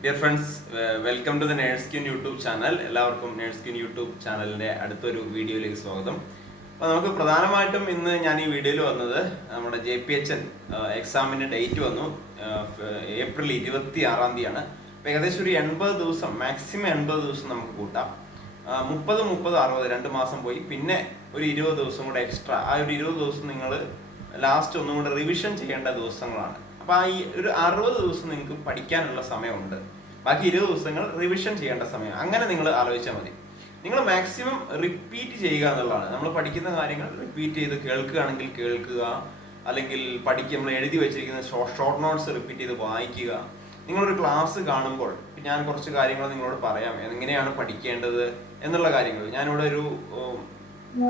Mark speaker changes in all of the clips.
Speaker 1: Dear friends welcome to the nurse queen YouTube channel എല്ലാവർക്കും nurse queen YouTube ചാനലിന്റെ അടുത്തൊരു വീഡിയോയിലേക്ക് സ്വാഗതം. അപ്പോൾ നമുക്ക് പ്രധാനമായിട്ടും ഇന്ന് ഞാൻ ഈ വീഡിയോയിൽ വന്നത് നമ്മുടെ ജെ പി എച്ച് എൻ എക്സാമിന്റെ ഡേറ്റ് വന്നു. ഏപ്രിൽ ഇരുപത്തി ആറാം തീയതിയാണ്. അപ്പോൾ ഏകദേശം ഒരു എൺപത് ദിവസം മാക്സിമം എൺപത് ദിവസം നമുക്ക് കൂട്ടാം. മുപ്പത് മുപ്പത് അറുപത് രണ്ട് മാസം പോയി. പിന്നെ ഒരു ഇരുപത് ദിവസം കൂടെ എക്സ്ട്രാ ആ ഒരു ഇരുപത് ദിവസം നിങ്ങൾ ലാസ്റ്റ് ഒന്നും കൂടെ റിവിഷൻ ചെയ്യേണ്ട ദിവസങ്ങളാണ്. അപ്പൊ ആ ഈ ഒരു അറുപത് ദിവസം നിങ്ങൾക്ക് പഠിക്കാനുള്ള സമയമുണ്ട്. ബാക്കി ഇരുപത് ദിവസങ്ങൾ റിവിഷൻ ചെയ്യേണ്ട സമയം. അങ്ങനെ നിങ്ങൾ ആലോചിച്ചാൽ മതി. നിങ്ങൾ മാക്സിമം റിപ്പീറ്റ് ചെയ്യുക എന്നുള്ളതാണ്. നമ്മൾ പഠിക്കുന്ന കാര്യങ്ങൾ റിപ്പീറ്റ് ചെയ്ത് കേൾക്കുകയാണെങ്കിൽ കേൾക്കുക അല്ലെങ്കിൽ പഠിക്കുക നമ്മൾ എഴുതി വെച്ചിരിക്കുന്ന ഷോർട്ട് നോട്ട്സ് റിപ്പീറ്റ് ചെയ്ത് വായിക്കുക. നിങ്ങളൊരു ക്ലാസ് കാണുമ്പോൾ ഞാൻ കുറച്ച് കാര്യങ്ങൾ നിങ്ങളോട് പറയാം. എങ്ങനെയാണ് പഠിക്കേണ്ടത് എന്നുള്ള കാര്യങ്ങൾ. ഞാനിവിടെ ഒരു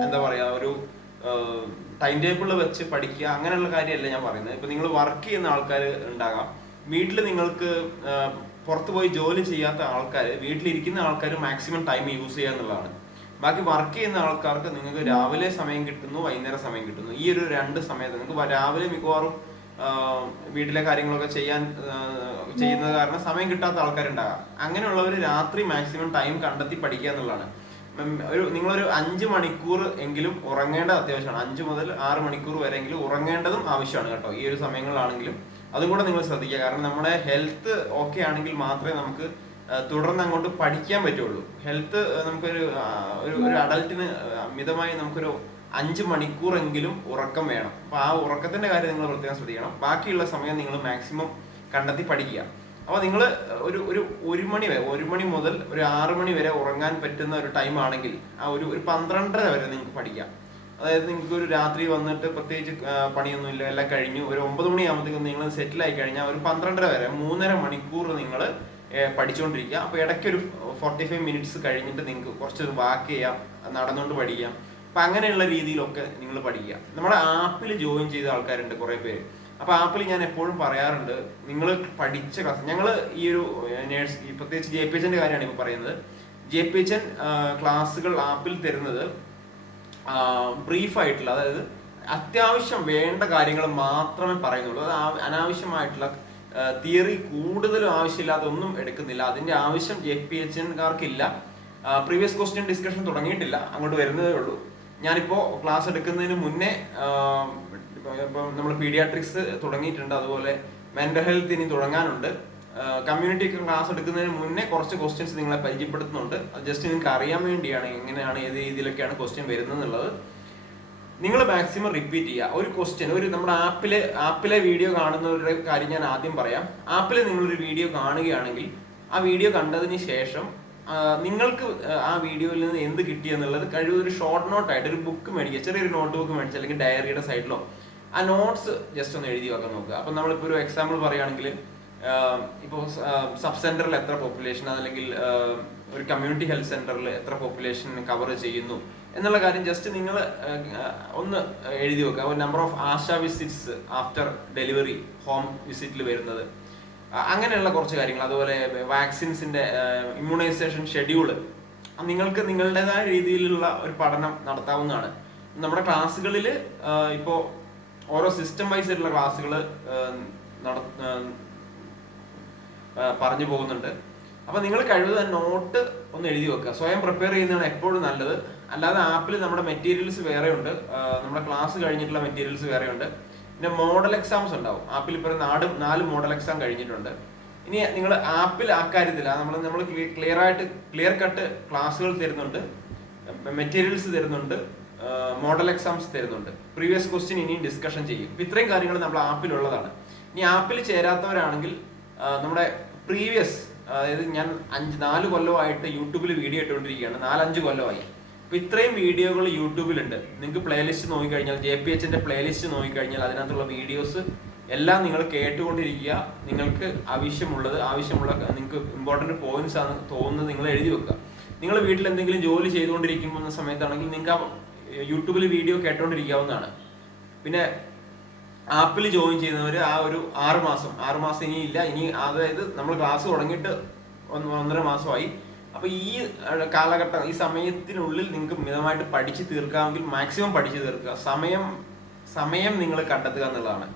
Speaker 1: എന്താ പറയാ ഒരു ടൈം ടേബിൾ വെച്ച് പഠിക്കുക അങ്ങനെയുള്ള കാര്യമല്ല ഞാൻ പറയുന്നത്. ഇപ്പൊ നിങ്ങൾ വർക്ക് ചെയ്യുന്ന ആൾക്കാർ ഉണ്ടാകാം. വീട്ടിൽ നിങ്ങൾക്ക് പുറത്തു പോയി ജോലി ചെയ്യാത്ത ആൾക്കാർ വീട്ടിലിരിക്കുന്ന ആൾക്കാർ മാക്സിമം ടൈം യൂസ് ചെയ്യുക എന്നുള്ളതാണ്. ബാക്കി വർക്ക് ചെയ്യുന്ന ആൾക്കാർക്ക് നിങ്ങൾക്ക് രാവിലെ സമയം കിട്ടുന്നു വൈകുന്നേരം സമയം കിട്ടുന്നു. ഈ ഒരു രണ്ട് സമയത്ത് നിങ്ങൾക്ക് രാവിലെ മിക്കവാറും വീട്ടിലെ കാര്യങ്ങളൊക്കെ ചെയ്യാൻ ചെയ്യുന്നത് കാരണം സമയം കിട്ടാത്ത ആൾക്കാരുണ്ടാകാം. അങ്ങനെയുള്ളവർ രാത്രി മാക്സിമം ടൈം കണ്ടെത്തി പഠിക്കുക എന്നുള്ളതാണ്. ഒരു നിങ്ങളൊരു അഞ്ച് മണിക്കൂർ എങ്കിലും ഉറങ്ങേണ്ടത് അത്യാവശ്യമാണ്. അഞ്ച് മുതൽ ആറ് മണിക്കൂർ വരെയെങ്കിലും ഉറങ്ങേണ്ടതും ആവശ്യമാണ് കേട്ടോ ഈ ഒരു സമയങ്ങളാണെങ്കിലും അതും കൂടെ നിങ്ങൾ ശ്രദ്ധിക്കുക. കാരണം നമ്മുടെ ഹെൽത്ത് ഓക്കെ ആണെങ്കിൽ മാത്രമേ നമുക്ക് തുടർന്ന് അങ്ങോട്ട് പഠിക്കാൻ പറ്റുള്ളൂ. ഹെൽത്ത് നമുക്കൊരു ഒരു ഒരു അഡൽട്ടിന് മിതമായി നമുക്കൊരു അഞ്ച് മണിക്കൂറെങ്കിലും ഉറക്കം വേണം. അപ്പൊ ആ ഉറക്കത്തിന്റെ കാര്യം നിങ്ങൾ പ്രത്യേകം ശ്രദ്ധിക്കണം. ബാക്കിയുള്ള സമയം നിങ്ങൾ മാക്സിമം കണ്ടെത്തി പഠിക്കുക. അപ്പോൾ നിങ്ങൾ ഒരു ഒരു ഒരു മണി വരെ ഒരു മണി മുതൽ ഒരു ആറ് മണി വരെ ഉറങ്ങാൻ പറ്റുന്ന ഒരു ടൈം ആണെങ്കിൽ ആ ഒരു ഒരു പന്ത്രണ്ടര വരെ നിങ്ങൾക്ക് പഠിക്കാം. അതായത് നിങ്ങൾക്ക് ഒരു രാത്രി വന്നിട്ട് പ്രത്യേകിച്ച് പണിയൊന്നുമില്ല എല്ലാം കഴിഞ്ഞു. ഒരു ഒമ്പത് മണിയാകുമ്പോഴത്തേക്കും നിങ്ങൾ സെറ്റിൽ ആയി കഴിഞ്ഞാൽ ഒരു പന്ത്രണ്ടര വരെ മൂന്നര മണിക്കൂർ നിങ്ങൾ പഠിച്ചുകൊണ്ടിരിക്കുക അപ്പോൾ ഇടയ്ക്ക് ഒരു ഫോർട്ടി ഫൈവ് മിനിറ്റ്സ് കഴിഞ്ഞിട്ട് നിങ്ങൾക്ക് കുറച്ച് വാക്ക് ചെയ്യാം നടന്നുകൊണ്ട് പഠിക്കാം. അപ്പം അങ്ങനെയുള്ള രീതിയിലൊക്കെ നിങ്ങൾ പഠിക്കുക. നമ്മുടെ ആപ്പിൽ ജോയിൻ ചെയ്ത ആൾക്കാരുണ്ട് കുറേ പേര്. അപ്പൊ ആപ്പിൾ ഞാൻ എപ്പോഴും പറയാറുണ്ട് നിങ്ങൾ പഠിച്ച ക്ലാസ് ഞങ്ങൾ ഈ ഒരു നേഴ്സ് പ്രത്യേകിച്ച് ജെ പി എച്ചിന്റെ കാര്യമാണ് ഇപ്പോൾ പറയുന്നത്. ജെ പി എച്ചൻ ക്ലാസ്സുകൾ ആപ്പിൽ തരുന്നത് ബ്രീഫായിട്ടുള്ള അതായത് അത്യാവശ്യം വേണ്ട കാര്യങ്ങൾ മാത്രമേ പറയുന്നുള്ളൂ. അത് അനാവശ്യമായിട്ടുള്ള തിയറി കൂടുതലും ആവശ്യമില്ലാതെ ഒന്നും എടുക്കുന്നില്ല. അതിന്റെ ആവശ്യം ജെ പി എച്ച് എൻകാർക്കില്ല പ്രീവിയസ് ക്വസ്റ്റ്യൻ ഡിസ്കഷൻ തുടങ്ങിയിട്ടില്ല. അങ്ങോട്ട് വരുന്നതേ ഉള്ളൂ. ഞാനിപ്പോ ക്ലാസ് എടുക്കുന്നതിന് മുന്നേ ഇപ്പം നമ്മൾ പീഡിയാട്രിക്സ് തുടങ്ങിയിട്ടുണ്ട്. അതുപോലെ മെന്റൽ ഹെൽത്ത് ഇനി തുടങ്ങാനുണ്ട്. കമ്മ്യൂണിറ്റി ക്ലാസ് എടുക്കുന്നതിന് മുന്നേ കുറച്ച് ക്വസ്റ്റ്യൻസ് നിങ്ങളെ പരിചയപ്പെടുത്തുന്നുണ്ട്. അത് ജസ്റ്റ് നിങ്ങൾക്ക് അറിയാൻ വേണ്ടിയാണ് എങ്ങനെയാണ് ഏത് രീതിയിലൊക്കെയാണ് ക്വസ്റ്റ്യൻ വരുന്നത് എന്നുള്ളത് നിങ്ങൾ മാക്സിമം റിപ്പീറ്റ് ചെയ്യുക. ഒരു ക്വസ്റ്റ്യൻ ഒരു നമ്മുടെ ആപ്പിൽ ആപ്പിലെ വീഡിയോ കാണുന്നവരുടെ കാര്യം ഞാൻ ആദ്യം പറയാം. ആപ്പിൽ നിങ്ങളൊരു വീഡിയോ കാണുകയാണെങ്കിൽ ആ വീഡിയോ കണ്ടതിന് ശേഷം നിങ്ങൾക്ക് ആ വീഡിയോയിൽ നിന്ന് എന്ത് കിട്ടിയെന്നുള്ളത് കഴിവ് ഒരു ഷോർട്ട് നോട്ട് ആയിട്ട് ഒരു ബുക്ക് മേടിക്കുക. ചെറിയൊരു നോട്ട് ബുക്ക് മേടിച്ച് അല്ലെങ്കിൽ ഡയറിയുടെ സൈഡിലോ ആ നോട്ട്സ് ജസ്റ്റ് ഒന്ന് എഴുതി വെക്കാൻ നോക്കുക. അപ്പം നമ്മളിപ്പോൾ ഒരു എക്സാമ്പിൾ പറയുകയാണെങ്കിൽ ഇപ്പോൾ സബ് സെന്ററിൽ എത്ര പോപ്പുലേഷൻ അല്ലെങ്കിൽ ഒരു കമ്മ്യൂണിറ്റി ഹെൽത്ത് സെന്ററിൽ എത്ര പോപ്പുലേഷൻ കവർ ചെയ്യുന്നു എന്നുള്ള കാര്യം ജസ്റ്റ് നിങ്ങൾ ഒന്ന് എഴുതി വെക്കുക. ഒരു number of ASHA visits after delivery home വിസിറ്റിൽ വരുന്നത്. അങ്ങനെയുള്ള കുറച്ച് കാര്യങ്ങൾ. അതുപോലെ വാക്സിൻസിന്റെ ഇമ്മ്യൂണൈസേഷൻ ഷെഡ്യൂൾ നിങ്ങൾക്ക് നിങ്ങളുടേതായ രീതിയിലുള്ള ഒരു പഠനം നടത്താവുന്നതാണ്. നമ്മുടെ ക്ലാസ്സുകളിൽ ഇപ്പോൾ ഓരോ സിസ്റ്റം വൈസ് ആയിട്ടുള്ള ക്ലാസ്സുകൾ പറഞ്ഞു പോകുന്നുണ്ട്. അപ്പൊ നിങ്ങൾ കഴിവത് നോട്ട് ഒന്ന് എഴുതി വെക്കുക. സ്വയം പ്രിപ്പയർ ചെയ്യുന്നതാണ് എപ്പോഴും നല്ലത്. അല്ലാതെ ആപ്പിൽ നമ്മുടെ മെറ്റീരിയൽസ് വേറെ ഉണ്ട്. നമ്മുടെ ക്ലാസ് കഴിഞ്ഞിട്ടുള്ള മെറ്റീരിയൽസ് വേറെ ഉണ്ട്. പിന്നെ മോഡൽ എക്സാംസ് ഉണ്ടാവും. ആപ്പിൽ ഇപ്പോൾ നാട് നാല് മോഡൽ എക്സാം കഴിഞ്ഞിട്ടുണ്ട്. ഇനി നിങ്ങൾ ആപ്പിൽ ആ കാര്യത്തില്ല നമ്മൾ നമ്മൾ ക്ലിയർ ആയിട്ട് ക്ലിയർ കട്ട് ക്ലാസ്സുകൾ തരുന്നുണ്ട്. മെറ്റീരിയൽസ് തരുന്നുണ്ട്. മോഡൽ എക്സാംസ് തരുന്നുണ്ട്. പ്രീവിയസ് ക്വസ്റ്റ്യൻ ഇനിയും ഡിസ്കഷൻ ചെയ്യും. ഇപ്പം ഇത്രയും കാര്യങ്ങൾ നമ്മൾ ആപ്പിലുള്ളതാണ് ഇനി ആപ്പിൽ ചേരാത്തവരാണെങ്കിൽ നമ്മുടെ പ്രീവിയസ് അതായത് ഞാൻ അഞ്ച് നാല് കൊല്ലമായിട്ട് യൂട്യൂബിൽ വീഡിയോ ഇട്ടുകൊണ്ടിരിക്കുകയാണ്. നാലഞ്ച് കൊല്ലമായി. അപ്പം ഇത്രയും വീഡിയോകൾ യൂട്യൂബിലുണ്ട് നിങ്ങൾക്ക് പ്ലേലിസ്റ്റ് നോക്കിക്കഴിഞ്ഞാൽ ജെ പി എച്ചിന്റെ പ്ലേലിസ്റ്റ് നോക്കിക്കഴിഞ്ഞാൽ അതിനകത്തുള്ള വീഡിയോസ് എല്ലാം നിങ്ങൾ കേട്ടുകൊണ്ടിരിക്കുക. നിങ്ങൾക്ക് ആവശ്യമുള്ളത് ആവശ്യമുള്ള നിങ്ങൾക്ക് ഇമ്പോർട്ടന്റ് പോയിന്റ്സ് ആണ് തോന്നുന്നത് നിങ്ങൾ എഴുതി വെക്കുക. നിങ്ങൾ വീട്ടിൽ എന്തെങ്കിലും ജോലി ചെയ്തുകൊണ്ടിരിക്കുന്ന സമയത്താണെങ്കിൽ നിങ്ങൾക്ക് ആ യൂട്യൂബിൽ വീഡിയോ കേട്ടോണ്ടിരിക്കാവുന്നതാണ്. പിന്നെ ആപ്പിൽ ജോയിൻ ചെയ്യുന്നവർ ആ ഒരു ആറ് മാസം ആറ് മാസം ഇനി ഇല്ല ഇനി അതായത് നമ്മൾ ക്ലാസ് തുടങ്ങിയിട്ട് ഒന്ന് ഒന്നര മാസമായി. അപ്പോൾ ഈ കാലഘട്ടം ഈ സമയത്തിനുള്ളിൽ നിങ്ങൾക്ക് മിതമായിട്ട് പഠിച്ചു തീർക്കാമെങ്കിൽ മാക്സിമം പഠിച്ചു തീർക്കുക. സമയം സമയം നിങ്ങൾ കണ്ടെത്തുക എന്നുള്ളതാണ്.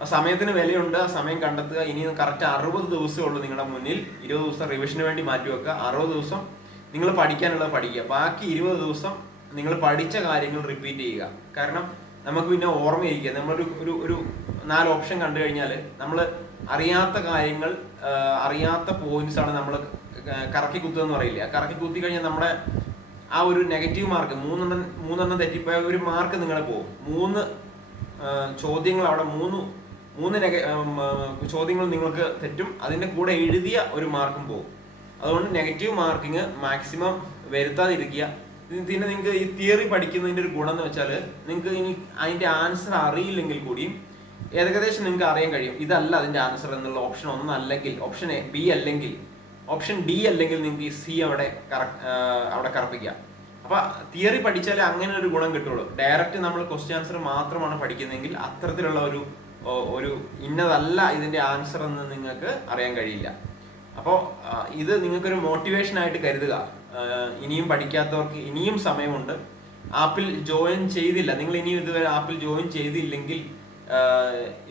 Speaker 1: ആ സമയത്തിന് വിലയുണ്ട് ആ സമയം കണ്ടെത്തുക. ഇനി കറക്റ്റ് അറുപത് ദിവസമേ ഉള്ളൂ നിങ്ങളുടെ മുന്നിൽ. ഇരുപത് ദിവസം റിവിഷന് വേണ്ടി മാറ്റി വെക്കുക. അറുപത് ദിവസം നിങ്ങൾ പഠിക്കാനുള്ളത് പഠിക്കുക. ബാക്കി ഇരുപത് ദിവസം നിങ്ങൾ പഠിച്ച കാര്യങ്ങൾ റിപ്പീറ്റ് ചെയ്യുക. കാരണം നമുക്ക് പിന്നെ ഓർമ്മയിരിക്കുക. നമ്മളൊരു ഒരു ഒരു നാല് ഓപ്ഷൻ കണ്ടു കഴിഞ്ഞാൽ നമ്മൾ അറിയാത്ത കാര്യങ്ങൾ അറിയാത്ത പോയിന്റ്സ് ആണ് നമ്മൾ കറക്കി കുത്തുക എന്ന് പറയില്ല? കറക്കി കുത്തി കഴിഞ്ഞാൽ നമ്മുടെ ആ ഒരു നെഗറ്റീവ് മാർക്ക് മൂന്നെണ്ണം മൂന്നെണ്ണം തെറ്റിപ്പോയ ഒരു മാർക്ക് നിങ്ങളെ പോകും. മൂന്ന് ചോദ്യങ്ങൾ അവിടെ മൂന്ന് മൂന്ന് നെഗ ചോദ്യങ്ങൾ നിങ്ങൾക്ക് തെറ്റും അതിന്റെ കൂടെ എഴുതിയ ഒരു മാർക്കും പോകും. അതുകൊണ്ട് നെഗറ്റീവ് മാർക്കിങ് മാക്സിമം വരുത്താതിരിക്കുക. പിന്നെ നിങ്ങൾക്ക് ഈ തിയറി പഠിക്കുന്നതിന്റെ ഒരു ഗുണം എന്ന് വെച്ചാൽ നിങ്ങൾക്ക് ഇനി അതിന്റെ ആൻസർ അറിയില്ലെങ്കിൽ കൂടിയും ഏകദേശം നിങ്ങൾക്ക് അറിയാൻ കഴിയും. ഇതല്ല അതിന്റെ ആൻസർ എന്നുള്ള ഓപ്ഷൻ ഒന്നല്ലെങ്കിൽ ഓപ്ഷൻ എ ബി അല്ലെങ്കിൽ ഓപ്ഷൻ ഡി അല്ലെങ്കിൽ നിങ്ങൾക്ക് ഈ സി അവിടെ കറ- അവിടെ കറപ്പിക്കാം. അപ്പോൾ തിയറി പഠിച്ചാലേ അങ്ങനെ ഒരു ഗുണം കിട്ടുള്ളൂ. ഡയറക്റ്റ് നമ്മൾ ക്വസ്റ്റ്യൻ ആൻസർ മാത്രമാണ് പഠിക്കുന്നതെങ്കിൽ അത്തരത്തിലുള്ള ഒരു ഒരു ഇന്നതല്ല ഇതിന്റെ ആൻസർ എന്ന് നിങ്ങൾക്ക് അറിയാൻ കഴിയില്ല. അപ്പോൾ ഇത് നിങ്ങൾക്കൊരു മോട്ടിവേഷൻ ആയിട്ട് കരുതുക. ഇനിയും പഠിക്കാത്തവർക്ക് ഇനിയും സമയമുണ്ട്. ആപ്പിൽ ജോയിൻ ചെയ്തില്ല. നിങ്ങൾ ഇനിയും ഇതുവരെ ആപ്പിൽ ജോയിൻ ചെയ്തില്ലെങ്കിൽ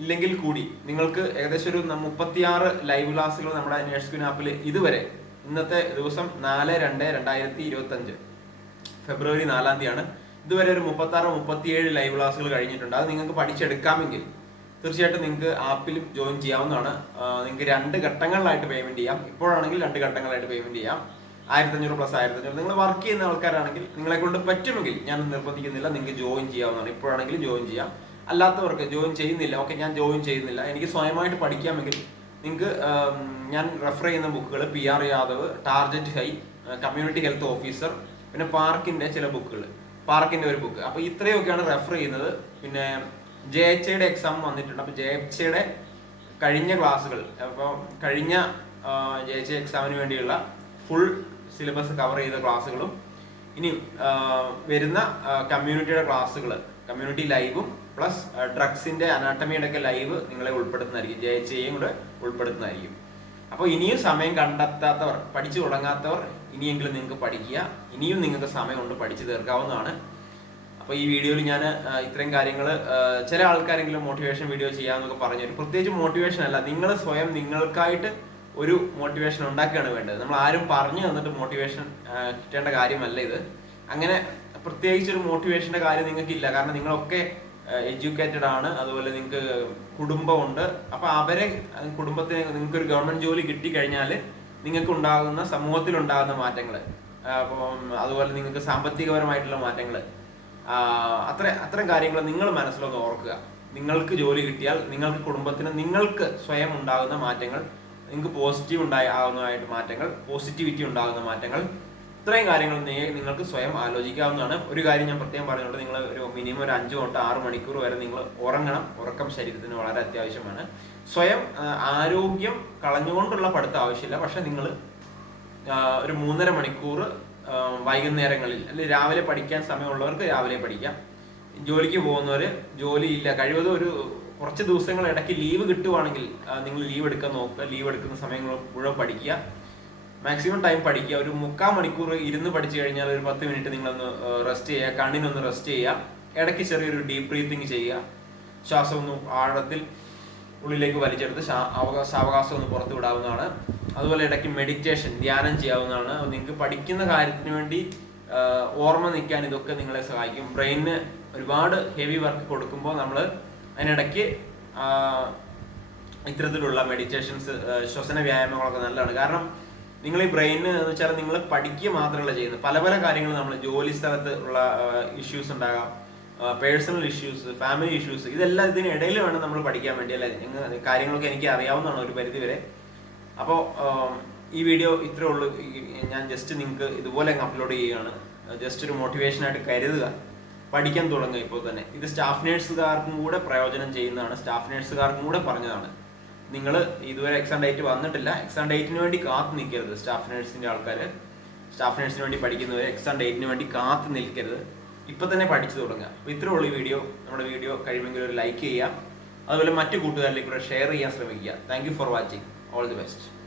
Speaker 1: ഇല്ലെങ്കിൽ കൂടി നിങ്ങൾക്ക് ഏകദേശം ഒരു മുപ്പത്തിയാറ് ലൈവ് ക്ലാസ്സുകൾ നമ്മുടെ അന്വേഷിക്കുന്ന ആപ്പിൽ ഇതുവരെ ഇന്നത്തെ ദിവസം നാല് രണ്ട് രണ്ടായിരത്തി ഇരുപത്തി അഞ്ച് ഫെബ്രുവരി നാലാം തീയതിയാണ്. ഇതുവരെ ഒരു മുപ്പത്തി ആറ് മുപ്പത്തിയേഴ് ലൈവ് ക്ലാസ്സുകൾ കഴിഞ്ഞിട്ടുണ്ട്. അത് നിങ്ങൾക്ക് പഠിച്ചെടുക്കാമെങ്കിൽ തീർച്ചയായിട്ടും നിങ്ങൾക്ക് ആപ്പിൽ ജോയിൻ ചെയ്യാവുന്നതാണ്. നിങ്ങൾക്ക് രണ്ട് ഘട്ടങ്ങളിലായിട്ട് പേയ്മെന്റ് ചെയ്യാം. ഇപ്പോഴാണെങ്കിൽ രണ്ട് ഘട്ടങ്ങളായിട്ട് പേയ്മെന്റ് ചെയ്യാം. ആയിരത്തഞ്ഞൂറ് പ്ലസ് ആയിരത്തഞ്ഞൂറ്. നിങ്ങൾ വർക്ക് ചെയ്യുന്ന ആൾക്കാരാണെങ്കിൽ നിങ്ങളെ കൊണ്ട് പറ്റുമെങ്കിൽ ഞാൻ നിർബന്ധിക്കുന്നില്ല നിങ്ങൾക്ക് ജോയിൻ ചെയ്യാവുന്നതാണ്. ഇപ്പോഴാണെങ്കിലും ജോയിൻ ചെയ്യാം. അല്ലാത്തവർക്ക് ജോയിൻ ചെയ്യുന്നില്ല. ഓക്കെ ഞാൻ ജോയിൻ ചെയ്യുന്നില്ല. എനിക്ക് സ്വയമായിട്ട് പഠിക്കാമെങ്കിൽ നിങ്ങൾക്ക് ഞാൻ റെഫർ ചെയ്യുന്ന ബുക്കുകൾ P R Yadav target high community health officer പിന്നെ പാർക്കിന്റെ ചില ബുക്കുകൾ. പാർക്കിന്റെ ഒരു ബുക്ക് അപ്പോൾ ഇത്രയൊക്കെയാണ് റെഫർ ചെയ്യുന്നത്. പിന്നെ ജെ എച്ച് ഐയുടെ എക്സാം വന്നിട്ടുണ്ട്. അപ്പോൾ ജെ എച്ച് ഐയുടെ കഴിഞ്ഞ ക്ലാസ്സുകൾ അപ്പോൾ കഴിഞ്ഞ ജെ എച്ച് എക്സാമിന് വേണ്ടിയുള്ള ഫുൾ സിലബസ് കവർ ചെയ്ത ക്ലാസ്സുകളും. ഇനി വരുന്ന കമ്മ്യൂണിറ്റിയുടെ ക്ലാസ്സുകൾ കമ്മ്യൂണിറ്റി ലൈവും പ്ലസ് ഡ്രഗ്സിന്റെ അനാട്ടമിയുടെ ഒക്കെ ലൈവ് നിങ്ങളെ ഉൾപ്പെടുത്തുന്നതായിരിക്കും. ജെ എച്ച് എയും കൂടെ ഉൾപ്പെടുത്തുന്നതായിരിക്കും. അപ്പോൾ ഇനിയും സമയം കണ്ടെത്താത്തവർ പഠിച്ചു തുടങ്ങാത്തവർ ഇനിയെങ്കിലും നിങ്ങൾക്ക് പഠിക്കുക. ഇനിയും നിങ്ങൾക്ക് സമയമുണ്ട് പഠിച്ചു തീർക്കാവുന്നതാണ്. അപ്പോൾ ഈ വീഡിയോയിൽ ഞാൻ ഇത്രയും കാര്യങ്ങൾ ചില ആൾക്കാരെങ്കിലും മോട്ടിവേഷൻ വീഡിയോ ചെയ്യാമെന്നൊക്കെ പറഞ്ഞു. പ്രത്യേകിച്ച് മോട്ടിവേഷൻ അല്ല. നിങ്ങൾ സ്വയം നിങ്ങൾക്കായിട്ട് ഒരു മോട്ടിവേഷൻ ഉണ്ടാക്കുകയാണ് വേണ്ടത്. നമ്മൾ ആരും പറഞ്ഞു തന്നിട്ട് മോട്ടിവേഷൻ കിട്ടേണ്ട കാര്യമല്ല ഇത്. അങ്ങനെ പ്രത്യേകിച്ച് ഒരു മോട്ടിവേഷന്റെ കാര്യം നിങ്ങൾക്കില്ല. കാരണം നിങ്ങളൊക്കെ എഡ്യൂക്കേറ്റഡ് ആണ്. അതുപോലെ നിങ്ങൾക്ക് കുടുംബമുണ്ട്. അപ്പോൾ അവരെ കുടുംബത്തിന് നിങ്ങൾക്ക് ഒരു ഗവൺമെന്റ് ജോലി കിട്ടിക്കഴിഞ്ഞാൽ നിങ്ങൾക്ക് ഉണ്ടാകുന്ന സമൂഹത്തിൽ ഉണ്ടാകുന്ന മാറ്റങ്ങൾ അതുപോലെ നിങ്ങൾക്ക് സാമ്പത്തികപരമായിട്ടുള്ള മാറ്റങ്ങൾ അത്ര അത്തരം കാര്യങ്ങൾ നിങ്ങൾ മനസ്സിലൊന്ന് ഓർക്കുക. നിങ്ങൾക്ക് ജോലി കിട്ടിയാൽ നിങ്ങൾക്ക് കുടുംബത്തിന് നിങ്ങൾക്ക് സ്വയം ഉണ്ടാകുന്ന മാറ്റങ്ങൾ നിങ്ങൾക്ക് പോസിറ്റീവ് ഉണ്ടായി ആകുന്നതായിട്ട് മാറ്റങ്ങൾ പോസിറ്റിവിറ്റി ഉണ്ടാകുന്ന മാറ്റങ്ങൾ ഇത്രയും കാര്യങ്ങൾ നിങ്ങൾക്ക് സ്വയം ആലോചിക്കാവുന്നതാണ്. ഒരു കാര്യം ഞാൻ പ്രത്യേകം പറഞ്ഞുകൊണ്ട് നിങ്ങൾ ഒരു മിനിമം ഒരു അഞ്ച് തൊട്ട് ആറ് മണിക്കൂർ വരെ നിങ്ങൾ ഉറങ്ങണം. ഉറക്കം ശരീരത്തിന് വളരെ അത്യാവശ്യമാണ്. സ്വയം ആരോഗ്യം കളഞ്ഞുകൊണ്ടുള്ള പഠിത്തം ആവശ്യമില്ല. പക്ഷെ നിങ്ങൾ ഒരു മൂന്നര മണിക്കൂർ വൈകുന്നേരങ്ങളിൽ അല്ലെങ്കിൽ രാവിലെ പഠിക്കാൻ സമയമുള്ളവർക്ക് രാവിലെ പഠിക്കാം. ജോലിക്ക് പോകുന്നവർ ജോലിയില്ല കഴിവതും ഒരു കുറച്ച് ദിവസങ്ങൾ ഇടയ്ക്ക് ലീവ് കിട്ടുവാണെങ്കിൽ നിങ്ങൾ ലീവ് എടുക്കാൻ നോക്കുക ലീവ് എടുക്കുന്ന സമയങ്ങൾ മുഴുവൻ പഠിക്കുക. മാക്സിമം ടൈം പഠിക്കുക. ഒരു മുക്കാൽ മണിക്കൂർ ഇരുന്ന് പഠിച്ചു കഴിഞ്ഞാൽ ഒരു പത്ത് മിനിറ്റ് നിങ്ങളൊന്ന് റെസ്റ്റ് ചെയ്യുക കണ്ണിനൊന്ന് റെസ്റ്റ് ചെയ്യുക ഇടയ്ക്ക് ചെറിയൊരു ഡീപ്പ് ബ്രീത്തിങ് ചെയ്യുക. ശ്വാസം ഒന്ന് ആഴത്തിൽ ഉള്ളിലേക്ക് വലിച്ചെടുത്ത് അവകാശ അവകാശം ഒന്ന് പുറത്തു വിടാവുന്നതാണ്. അതുപോലെ ഇടയ്ക്ക് മെഡിറ്റേഷൻ ധ്യാനം ചെയ്യാവുന്നതാണ്. നിങ്ങൾക്ക് പഠിക്കുന്ന കാര്യത്തിന് വേണ്ടി ഓർമ്മ നിൽക്കാൻ ഇതൊക്കെ നിങ്ങളെ സഹായിക്കും. ബ്രെയിനിന് ഒരുപാട് ഹെവി വർക്ക് കൊടുക്കുമ്പോൾ നമ്മൾ അതിനിടയ്ക്ക് ഇത്തരത്തിലുള്ള മെഡിറ്റേഷൻസ് ശ്വസന വ്യായാമങ്ങളൊക്കെ നല്ലതാണ്. കാരണം നിങ്ങൾ ഈ ബ്രെയിന് എന്ന് വെച്ചാൽ നിങ്ങൾ പഠിക്കുക മാത്രമല്ല ചെയ്യുന്നത്. പല പല കാര്യങ്ങൾ നമ്മൾ ജോലി സ്ഥലത്ത് ഉള്ള ഇഷ്യൂസ് ഉണ്ടാകാം. പേഴ്സണൽ ഇഷ്യൂസ് ഫാമിലി ഇഷ്യൂസ് ഇതെല്ലാം ഇതിനിടയിൽ വേണം നമ്മൾ പഠിക്കാൻ വേണ്ടി അല്ലേ? കാര്യങ്ങളൊക്കെ എനിക്ക് അറിയാവുന്നതാണ് ഒരു പരിധി വരെ അപ്പോൾ ഈ വീഡിയോ ഇത്രേ ഉള്ളൂ. ഞാൻ ജസ്റ്റ് നിങ്ങൾക്ക് ഇതുപോലെ അങ്ങ് അപ്ലോഡ് ചെയ്യുകയാണ്. ജസ്റ്റ് ഒരു മോട്ടിവേഷനായിട്ട് കരുതുക. പഠിക്കാൻ തുടങ്ങുക ഇപ്പോൾ തന്നെ. ഇത് സ്റ്റാഫ് നേഴ്സുകാർക്കും കൂടെ പ്രയോജനം ചെയ്യുന്നതാണ്. സ്റ്റാഫ് നേഴ്സുകാർക്കും കൂടെ പറഞ്ഞതാണ്. നിങ്ങൾ ഇതുവരെ എക്സാം ഡേറ്റ് വന്നിട്ടില്ല. എക്സാം ഡേറ്റിന് വേണ്ടി കാത്തു നിൽക്കരുത് സ്റ്റാഫ് നേഴ്സിന്റെ ആൾക്കാർ സ്റ്റാഫ് നേഴ്സിന് വേണ്ടി പഠിക്കുന്നവർ എക്സാം ഡേറ്റിന് വേണ്ടി കാത്തു നിൽക്കരുത്. ഇപ്പൊ തന്നെ പഠിച്ചു തുടങ്ങുക. അപ്പോൾ ഇത്രേ ഉള്ളൂ ഈ വീഡിയോ നമ്മുടെ വീഡിയോ കഴിയുമെങ്കിൽ ഒരു ലൈക്ക് ചെയ്യുക. അതുപോലെ മറ്റു കൂട്ടുകാരിലേക്ക് കൂടെ ഷെയർ ചെയ്യാൻ ശ്രമിക്കുക. Thank for watching all the best